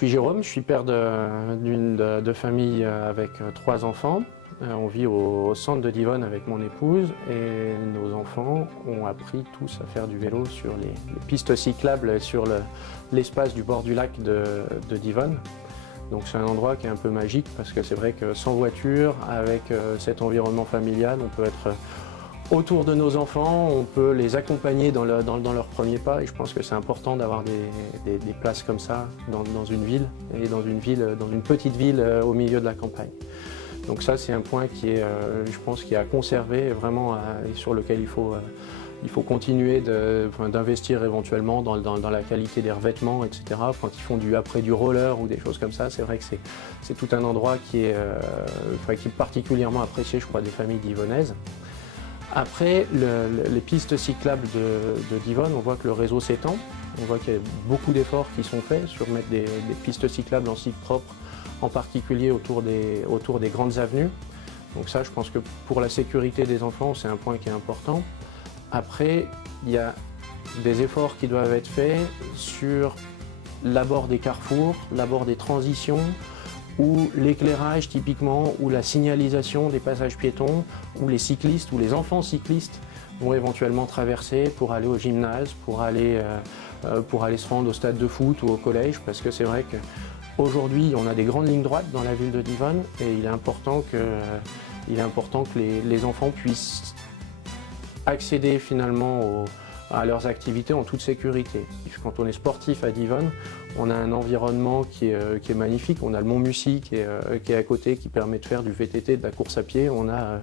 suis Jérôme, je suis père de famille avec 3 enfants. On vit au centre de Divonne avec mon épouse et nos enfants ont appris tous à faire du vélo sur les pistes cyclables sur l'espace du bord du lac de Divonne. Donc c'est un endroit qui est un peu magique parce que c'est vrai que sans voiture, avec cet environnement familial, on peut être autour de nos enfants, on peut les accompagner dans leurs premiers pas et je pense que c'est important d'avoir des places comme ça dans une ville et dans une petite ville au milieu de la campagne. Donc ça c'est un point qui est, je pense, qui est à conserver vraiment et sur lequel il faut continuer d'investir éventuellement dans la qualité des revêtements, etc. Quand ils font après du roller ou des choses comme ça, c'est vrai que c'est tout un endroit qui est particulièrement apprécié, je crois, des familles divonnaises. Après, les pistes cyclables de Divonne, on voit que le réseau s'étend. On voit qu'il y a beaucoup d'efforts qui sont faits sur mettre des pistes cyclables en site propre, en particulier autour des grandes avenues. Donc ça, je pense que pour la sécurité des enfants, c'est un point qui est important. Après, il y a des efforts qui doivent être faits sur l'abord des carrefours, l'abord des transitions, ou l'éclairage typiquement, ou la signalisation des passages piétons, où les cyclistes ou les enfants cyclistes vont éventuellement traverser pour aller au gymnase, pour aller se rendre au stade de foot ou au collège, parce que c'est vrai qu'aujourd'hui on a des grandes lignes droites dans la ville de Divonne et il est important que les enfants puissent accéder finalement à leurs activités en toute sécurité. Quand on est sportif à Divonne, on a un environnement qui est magnifique. On a le Mont Mussy qui est à côté, qui permet de faire du VTT, de la course à pied. On a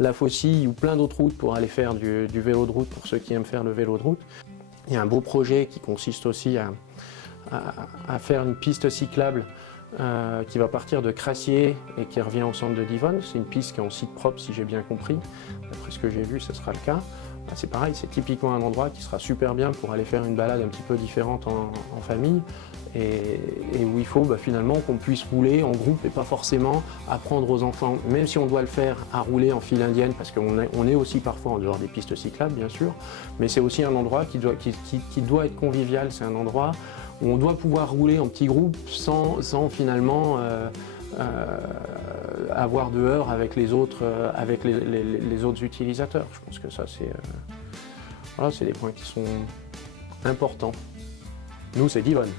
la Faucille ou plein d'autres routes pour aller faire du vélo de route pour ceux qui aiment faire le vélo de route. Il y a un beau projet qui consiste aussi à faire une piste cyclable qui va partir de Crassier et qui revient au centre de Divonne. C'est une piste qui est en site propre, si j'ai bien compris. D'après ce que j'ai vu, ce sera le cas. C'est pareil, c'est typiquement un endroit qui sera super bien pour aller faire une balade un petit peu différente en famille et où il faut finalement qu'on puisse rouler en groupe et pas forcément apprendre aux enfants, même si on doit le faire, à rouler en file indienne parce qu'on est aussi parfois en dehors des pistes cyclables bien sûr, mais c'est aussi un endroit qui doit être convivial, c'est un endroit où on doit pouvoir rouler en petits groupes sans finalement avoir de heurts avec les autres utilisateurs. Je pense que ça c'est des points qui sont importants. Nous c'est Divonne.